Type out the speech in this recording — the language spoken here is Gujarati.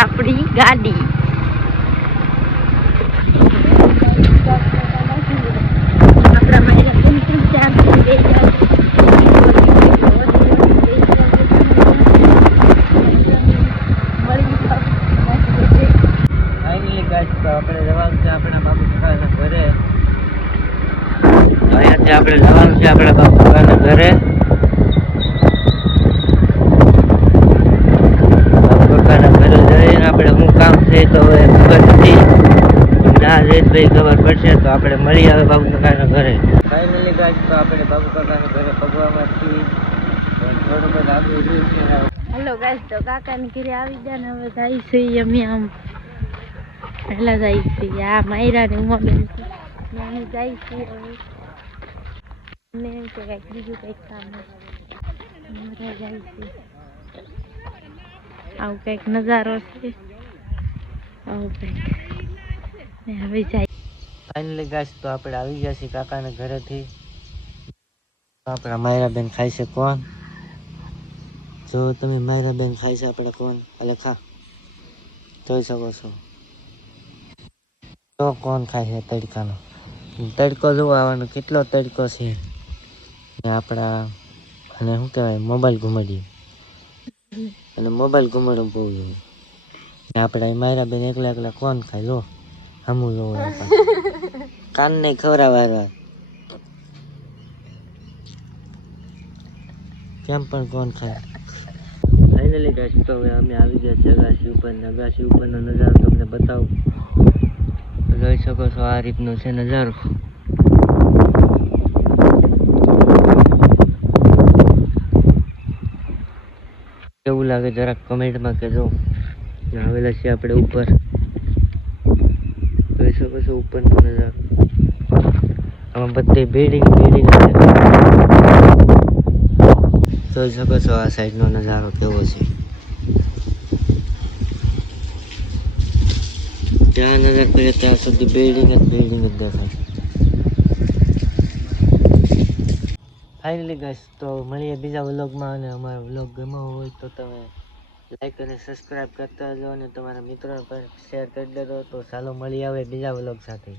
આપણી ગાડી. આપણે જવાનું છે આપણા બાપુ કાકાના ઘરે. અહીંયાથી આપણે જવાનું છે આપણા બાપુ કાકાના ઘરે. બાપુ કાકાના ઘરે જઈને આપણે શું કામ છે તો હવે ખબર નથી. ના જયેશભાઈ ખબર પડશે તો આપણે મળી આવે બાપુ કાકાના ઘરે. ફાઇનલી ગાઈસ તો આપણે બાપુ કાકાના ઘરે પગવામાંથી થોડું બધું આગળ રહ્યું છે. હેલો ગાઈસ, તો કાકાની ઘરે આવી ગયા ને હવે જાય છે અમે આમ પહેલા જાય છે આ માયરા ને ઉમાબેન ત્યાં જાય છે. હવે ને એમ કે કંઈક બીજું કંઈક કામ જાય છે. આવું કંઈક નજારો છે, આવું કંઈક ને હવે જાય. ફાઇનલી ગાઈસ તો આપણે આવી ગયા છીએ કાકાના ઘરેથી. આપણા માયરાબેન ખાય છે કોણ. જો તમે માયરાબેન ખાય છે આપણે કોણ. એટલે ખા જોઈ શકો છો તો કોણ ખાય છે તડકાનો. તડકો જોવા આવવાનો કેટલો તડકો છે. ને આપણા અને શું કહેવાય મોબાઈલ ઘુમાડીએ અને મોબાઈલ ઘુમાડો બહુ જોઈએ. ને આપણા માયરાબેન એકલા એકલા કોણ ખાય. જો હમું જોવું કાન નહીં ખવડાવવા કેમ પણ કોણ ખાય. ફાઇનલી ગાઈસ તો હવે અમે આવી ગયા છે અગાસી ઉપર. અગાસી ઉપરનો નજારો તમને બતાવું. જોઈ શકો છો આ રીતનો છે નજારો. કેવું લાગે જરાક કમેન્ટમાં કહેજો. આવેલા છીએ આપણે ઉપર. જોઈ શકો છો ઉપરનો નજારો. આમાં બધી બિલ્ડિંગ જોઈ શકો છો આ સાઈડનો નજારો કેવો છે. જ્યાં નજર કરીએ ત્યાં સુધી બિલ્ડિંગ જ દેખાય. ફાઇનલી ગાઈસ તો મળીએ બીજા વ્લોગમાં. અને અમારો વ્લોગ ગમ્યો હોય તો તમે લાઈક અને સબસ્ક્રાઈબ કરતા જાઓ અને તમારા મિત્રો પર શેર કરી દેજો. તો ચાલો મળી આવે બીજા વ્લોગ સાથે.